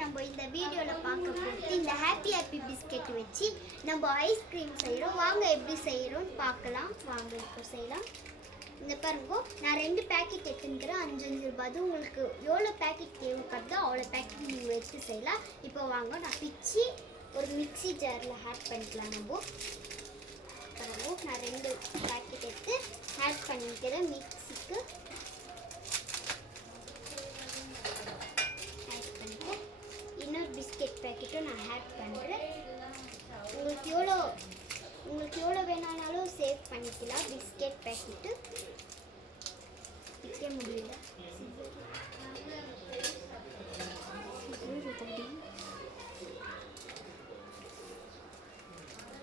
நம்ம இந்த வீடியோவில் பார்க்க போகிறது இந்த ஹாப்பி பிஸ்கெட் வச்சு நம்ம ஐஸ்கிரீம் செய்கிறோம். வாங்க எப்படி செய்கிறோன்னு பார்க்கலாம். வாங்க இப்போ செய்யலாம். இந்த பாருங்க, நான் 2 பேக்கெட் எடுத்துக்கிறேன். 5 ரூபாய். உங்களுக்கு எவ்வளோ பேக்கெட் தேவைப்படுதோ அவ்வளோ பேக்கெட் நீங்கள் வச்சு செய்யலாம். இப்போ வாங்க நான் பிச்சு ஒரு மிக்ஸி ஜாரில் ஆட் பண்ணிக்கலாம். நம்ம நான் 2 பேக்கெட் எடுத்து ஆட் பண்ணிக்கிறேன் மிக்ஸிக்கு. இன்னொரு பிஸ்கெட் பேக்கெட்டும் நான் ஆட் பண்ணுறேன். உங்களுக்கு எவ்வளோ வேணாலும் சேவ் பண்ணிக்கலாம். பிஸ்கெட் பேக்கெட்டு பிக்க முடியல,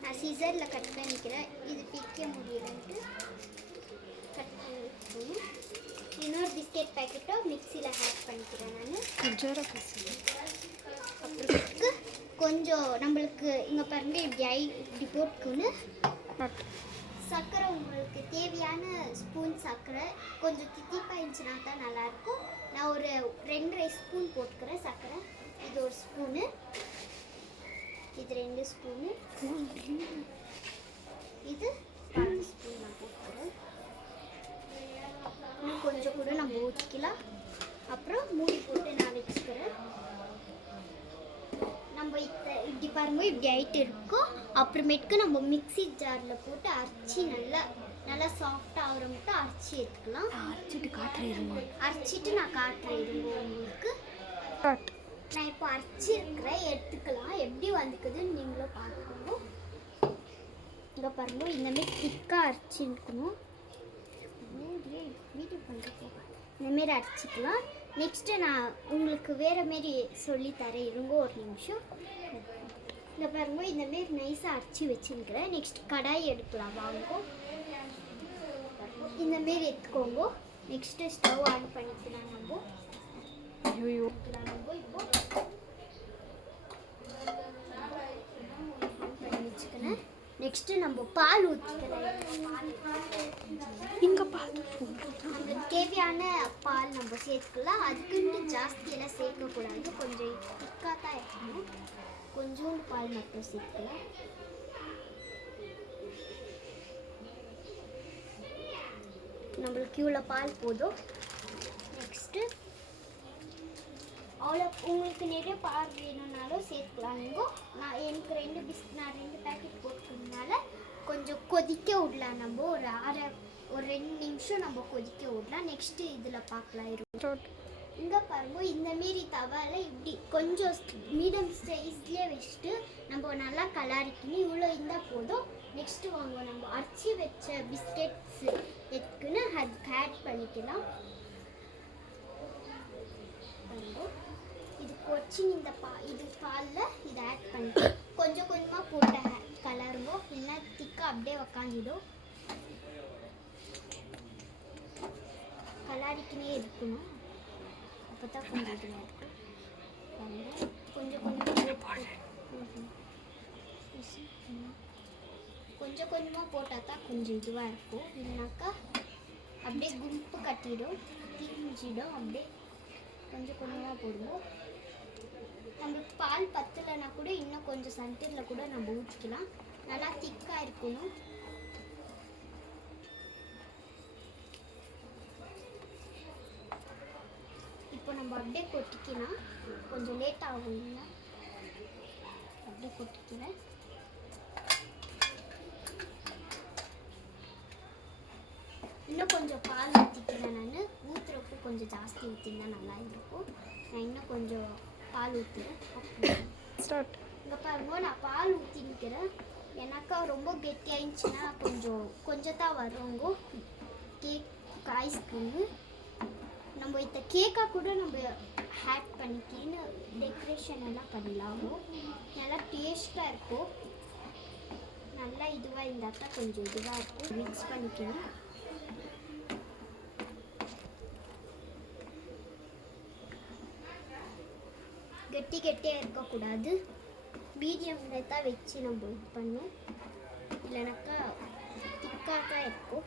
நான் சீசரில் கட் பண்ணிக்கிறேன். இது பிக்க முடியலன்ட்டு கட் பண்ணி இன்னொரு பிஸ்கெட் பேக்கெட்டும் மிக்சியில் ஆட் பண்ணிக்கிறேன். நான் அப்புறத்துக்கு கொஞ்சம் நம்மளுக்கு இங்கே பாருங்க, இப்படி போட்டுக்கணும். சர்க்கரை உங்களுக்கு தேவையான ஸ்பூன் சர்க்கரை, கொஞ்சம் தித்திப்பாக இருந்துச்சுன்னா தான் நல்லாயிருக்கும். நான் ஒரு 2.5 ஸ்பூன் போட்டுக்கிறேன் சர்க்கரை. இது ஒரு ஸ்பூனு, இது 2 ஸ்பூனு, இது 1 ஸ்பூன் நான் போட்டுக்கிறேன். இன்னும் கொஞ்சம் கூட நம்ம ஊற்றிக்கலாம். அப்புறம் மூடி போட்டு நான் வச்சுக்கிறேன். நம்ம இப்படி பாருங்க, இப்படி ஆகிட்டு இருக்கோம். அப்புறமேட்டுக்கு நம்ம மிக்ஸி ஜாரில் போட்டு அரைச்சி நல்லா சாஃப்டாக ஆகிற மட்டும் அரைச்சி எடுத்துக்கலாம். அரைச்சிட்டு நான் காட்டுறேன் உங்களுக்கு. நான் இப்போ அரைச்சிருக்கிறேன், எடுத்துக்கலாம். எப்படி வந்துக்குதுன்னு நீங்களும் பார்க்கணும். இங்கே பாருங்க, இந்தமாரி திக்காக அரைச்சிருக்கணும். வீடியோ பண்ணுறது இந்தமாரி அரைச்சிக்கலாம். நெக்ஸ்ட்டு நான் உங்களுக்கு வேறு மாரி சொல்லித்தரேன். இருங்க ஒரு நிமிஷம். இந்த பாருங்க, இந்தமாரி நைஸாக அரைச்சி வச்சுருக்கிறேன். நெக்ஸ்ட் கடாய் எடுக்கலாம். வாங்க, இந்தமாரி எடுத்துக்கோங்க. நெக்ஸ்ட்டு ஸ்டவ் ஆன் பண்ணிக்கலாம். நம்ம இப்போ பண்ணி வச்சுக்கிறேன். நெக்ஸ்ட்டு நம்ம பால் ஊற்றிக்கலாம். இங்கே பால் நமக்கு தேவையான பால் நம்ம சேர்த்துக்கலாம். அதுக்குன்னு ஜாஸ்தியெல்லாம் சேர்க்கக்கூடாது, கொஞ்சம் திக்காக தான் இருக்கணும். கொஞ்சோண்டு பால் மட்டும் சேர்த்துக்கலாம். நம்மளுக்கு இவ்வளோ பால் போதும். நெக்ஸ்ட்டு அவ்வளோ உங்களுக்கு நிறைய பால் வேணும்னாலும் சேர்த்துக்கலாம். நான் எனக்கு 2 பேக்கெட் போட்டுக்கிறதுனால கொஞ்சம் கொதிக்க விடலாம். நம்ம ஒரு 2 நிமிஷம் நம்ம கொதிக்க விடலாம். நெக்ஸ்ட்டு இதில் பார்க்கலாம். இங்கே பாருங்க, இந்தமாரி தவாவில் இப்படி கொஞ்சம் மீடியம் சைஸ்லேயே வச்சுட்டு நம்ம நல்லா கலாரிக்கணும். இவ்வளோ இருந்தால் போதும். நெக்ஸ்ட்டு வாங்க, நம்ம அரைச்சி வச்ச பிஸ்கெட்ஸ் எடுத்துக்குன்னு அதுக்கு ஆட் பண்ணிக்கலாம். இது கொச்சி இது பாலில் இதை ஆட் பண்ணிட்டு கொஞ்சம் கொஞ்சமாக போட்ட கலருங்கோ, இல்லைன்னா திக்காக அப்படியே உக்காந்துடும். கலாரிக்குனே இருக்கணும், அப்போ தான் கொஞ்சம் இதுவாக இருக்கும். கொஞ்சம் கொஞ்சமாக போட்டால் தான் கொஞ்சம் இதுவாக இருக்கும். இல்லைனாக்கா அப்படியே கும்பு கட்டிடும், தீஞ்சிடும். அப்படியே கொஞ்சம் கொஞ்சமாக போடுவோம். நம்மளுக்கு பால் பத்தலைன்னா கூட இன்னும் கொஞ்சம் சன்டரில் கூட நம்ம ஊற்றிக்கலாம். நல்லா திக்காக இருக்கணும். இப்போ நம்ம அப்படியே கொட்டிக்கலாம். கொஞ்சம் லேட் ஆகும், இல்லை அப்படியே கொட்டிக்கிறேன். இன்னும் கொஞ்சம் பால் ஊற்றிக்கிறேன். நான் ஊற்றுறப்போ கொஞ்சம் ஜாஸ்தி ஊற்றினா நல்லா இருக்கும். நான் இன்னும் கொஞ்சம் பால் ஊற்றுறேன். இங்கே பாருங்க, நான் பால் ஊற்றிக்கிறேன். எனக்கா ரொம்ப கெட்டியாயிடுச்சுன்னா கொஞ்சம் தான் வருவாங்க கேக் ஐஸ்கிரீமு. நம்ம இந்த கேக்காக கூட நம்ம ஆட் பண்ணிக்கின்னு டெக்கரேஷன் எல்லாம் பண்ணலாம். நல்லா டேஸ்ட்டாக இருக்கும். நல்லா இதுவாக இருந்தால் தான் கொஞ்சம் இதுவாக இருக்கும். மிக்ஸ் பண்ணிக்கணும். கெட்டியாக இருக்கக்கூடாது, மீடியமில் தான் வச்சு நம்ம இது பண்ணோம். இல்லைனாக்கா திக்காக தான் இருக்கும்.